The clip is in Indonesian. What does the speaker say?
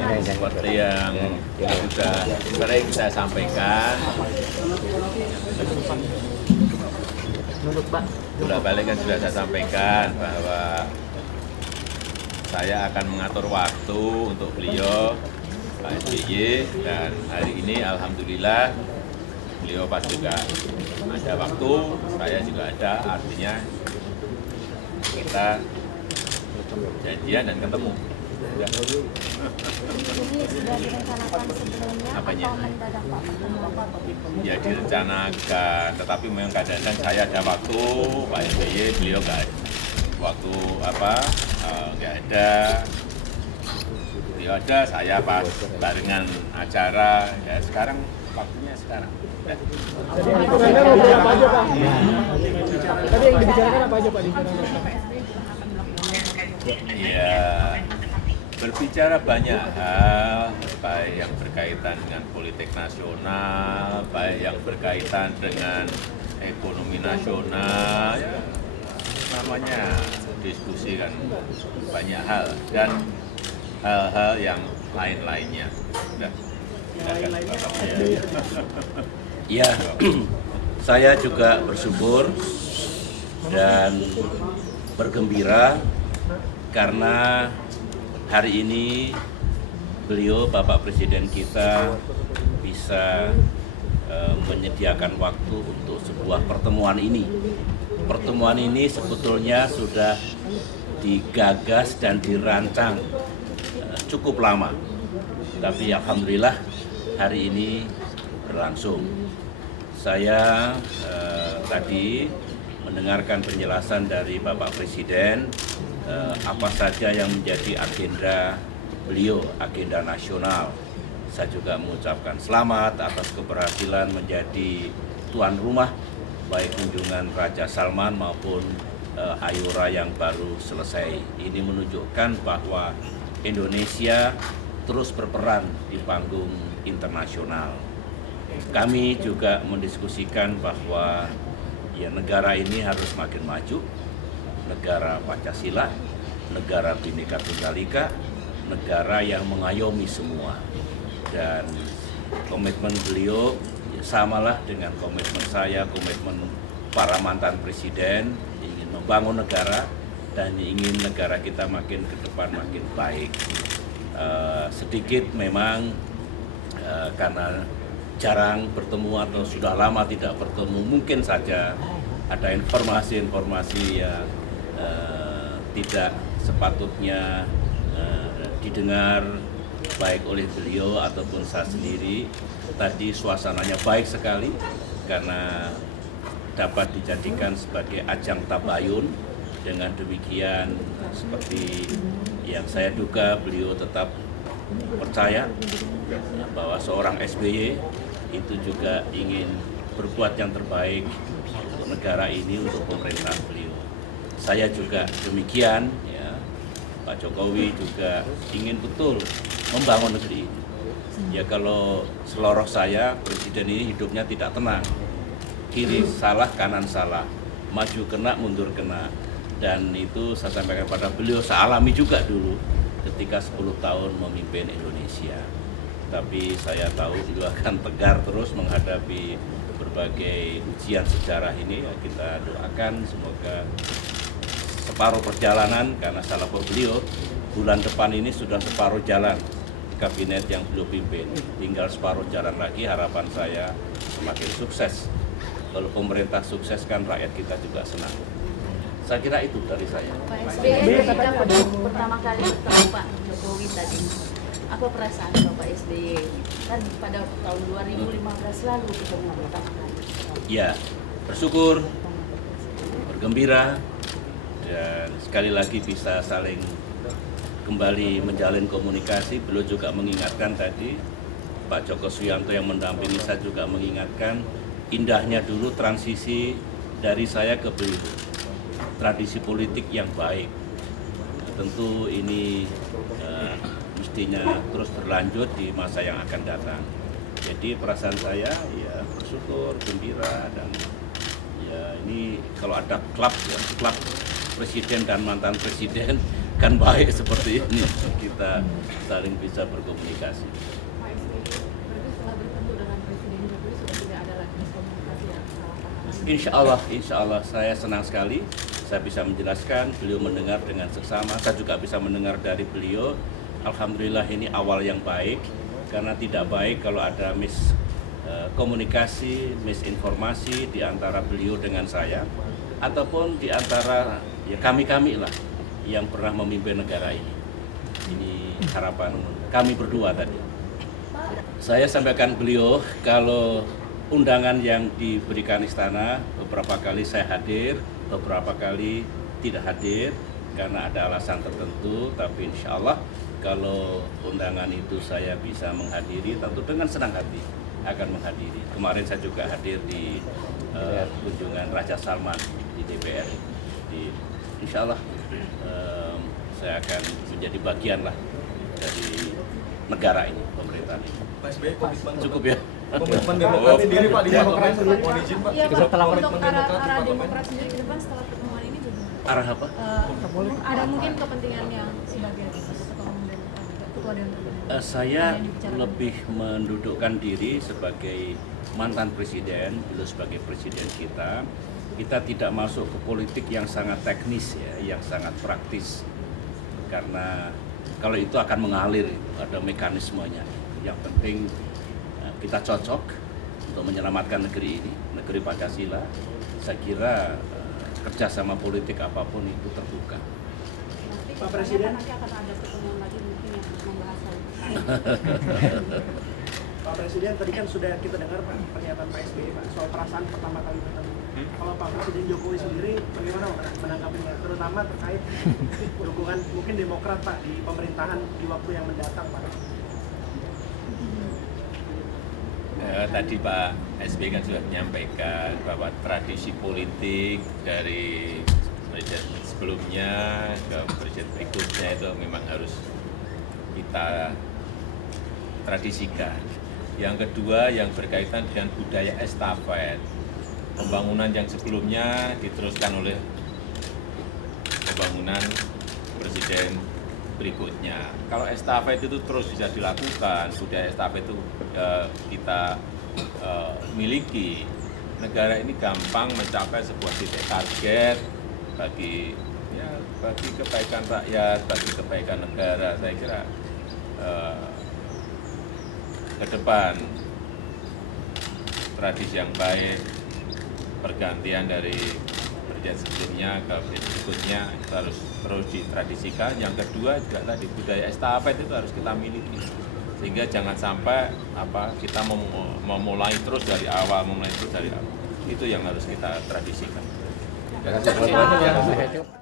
seperti yang sudah sering saya sampaikan, bolak-balik kan sudah saya sampaikan bahwa saya akan mengatur waktu untuk beliau, Pak SBY, dan hari ini alhamdulillah beliau pas juga ada waktu, saya juga ada, artinya kita janjian dan ketemu. Ya. Jadi sudah direncanakan sebelumnya Apanya? atau mendadak Pak pertemuan? Ya direncanakan, tetapi memang kadang-kadang saya ada waktu, Pak SBY, beliau nggak ada. Waktu apa, nggak ada, beliau ada, saya pas barengan acara, ya sekarang waktunya sekarang. Ya. Tadi yang ngobrol apa aja Pak? Tadi yang dibicarakan apa aja Pak? Ya, berbicara banyak hal, baik yang berkaitan dengan politik nasional, baik yang berkaitan dengan ekonomi nasional, ya, namanya diskusi kan banyak hal, dan hal-hal yang lain-lainnya. Udah, silakan Bapak. Ya, saya juga bersyukur dan bergembira karena hari ini beliau, Bapak Presiden kita, bisa menyediakan waktu untuk sebuah pertemuan ini. Pertemuan ini sebetulnya sudah digagas dan dirancang cukup lama, tapi alhamdulillah hari ini berlangsung. Saya tadi mendengarkan penjelasan dari Bapak Presiden apa saja yang menjadi agenda beliau, agenda nasional. Saya juga mengucapkan selamat atas keberhasilan menjadi tuan rumah baik kunjungan Raja Salman maupun Ayora yang baru selesai. Ini menunjukkan bahwa Indonesia terus berperan di panggung internasional. Kami juga mendiskusikan bahwa ya negara ini harus makin maju, negara Pancasila, negara Bhinneka Tunggal Ika, negara yang mengayomi semua. Dan komitmen beliau ya samalah dengan komitmen saya, komitmen para mantan presiden, ingin membangun negara dan ingin negara kita makin ke depan makin baik. Sedikit memang karena jarang bertemu atau sudah lama tidak bertemu, mungkin saja ada informasi-informasi yang tidak sepatutnya didengar baik oleh beliau ataupun saya sendiri. Tadi suasananya baik sekali karena dapat dijadikan sebagai ajang tabayun. Dengan demikian seperti yang saya duga, beliau tetap percaya bahwa seorang SBY itu juga ingin berbuat yang terbaik untuk negara ini, untuk pemerintah beliau. Saya juga demikian, ya, Pak Jokowi juga ingin betul membangun negeri ini. Ya kalau seloroh saya, presiden ini hidupnya tidak tenang. Kiri salah, kanan salah, maju kena, mundur kena. Dan itu saya sampaikan pada beliau, saya alami juga dulu ketika 10 tahun memimpin Indonesia. Tapi saya tahu beliau akan tegar terus menghadapi berbagai ujian sejarah ini. Kita doakan semoga separuh perjalanan, karena salah beliau, bulan depan ini sudah separuh jalan kabinet yang beliau pimpin. Tinggal separuh jalan lagi, harapan saya semakin sukses. Kalau pemerintah sukses kan rakyat kita juga senang. Saya kira itu dari saya. Pak SBY ketika pertama kali bertemu Pak Jokowi tadi, apa perasaan Bapak SBY? Kan pada tahun 2015 lalu ketemu pertama kali. Ya, bersyukur, bergembira, dan sekali lagi bisa saling kembali menjalin komunikasi. Beliau juga mengingatkan tadi, Pak Joko Suyanto yang mendampingi saya juga mengingatkan indahnya dulu transisi dari saya ke beliau. Tradisi politik yang baik. Tentu ini mestinya terus berlanjut di masa yang akan datang. Jadi perasaan saya ya bersyukur, gembira, dan ya ini kalau ada klub ya, klub presiden dan mantan presiden akan baik seperti ini, kita saling bisa berkomunikasi. Pak SBY, berarti setelah bertemu dengan Presiden Jokowi sudah tidak ada lagi komunikasi yang salah paham? Insya Allah saya senang sekali. Saya bisa menjelaskan, beliau mendengar dengan seksama. Saya juga bisa mendengar dari beliau. Alhamdulillah ini awal yang baik, karena tidak baik kalau ada komunikasi, misinformasi di antara beliau dengan saya, ataupun di antara ya kami-kami lah yang pernah memimpin negara ini. Ini harapan kami berdua tadi. Saya sampaikan beliau kalau undangan yang diberikan istana beberapa kali saya hadir, beberapa kali tidak hadir karena ada alasan tertentu, tapi insya Allah kalau undangan itu saya bisa menghadiri, tentu dengan senang hati akan menghadiri. Kemarin saya juga hadir di kunjungan Raja Salman di DPR. Insya Allah saya akan menjadi bagian lah dari negara ini, pemerintahan ini. Pak SBY komitmen Cukup ya. komitmen Demokrat sendiri Pak di Demokrat sendiri mohon izin Pak. Iya Pak, Setelah untuk komitmen arah Demokrat di parlemen. Demokrat sendiri ke depan setelah pertemuan ini juga Arah apa? ada mungkin kepentingan yang sebagai ketua umum Demokrat, ketua Dewan Pembina. Saya lebih mendudukkan diri sebagai mantan presiden, beliau sebagai presiden kita. Kita tidak masuk ke politik yang sangat teknis ya, yang sangat praktis. Karena kalau itu akan mengalir, ada mekanismenya. Yang penting kita cocok untuk menyelamatkan negeri ini, negeri Pancasila. Saya kira kerjasama politik apapun itu terbuka. Nanti Pak Presiden. nanti akan ada pertemuan lagi mungkin yang membahas hal itu. Pak Presiden, tadi kan sudah kita dengar Pak pernyataan Pak SBY Pak soal perasaan pertama kali bertemu. Kalau Pak Presiden Jokowi sendiri bagaimana Pak menanggapinya, terutama terkait dukungan mungkin Demokrat Pak di pemerintahan di waktu yang mendatang Pak? Tadi Pak SBY kan sudah menyampaikan bahwa tradisi politik dari presiden sebelumnya ke presiden berikutnya itu memang harus kita tradisikan. Yang kedua yang berkaitan dengan budaya estafet, pembangunan yang sebelumnya diteruskan oleh pembangunan presiden berikutnya. Kalau estafet itu terus bisa dilakukan, budaya estafet itu kita miliki, negara ini gampang mencapai sebuah titik target bagi kebaikan rakyat, bagi kebaikan negara. Saya kira ke depan tradisi yang baik, pergantian dari presiden sebelumnya ke presiden berikutnya itu harus terus ditradisikan. Yang kedua juga tadi budaya estafet itu harus kita miliki, sehingga jangan sampai kita memulai terus dari awal, itu yang harus kita tradisikan. Terima kasih.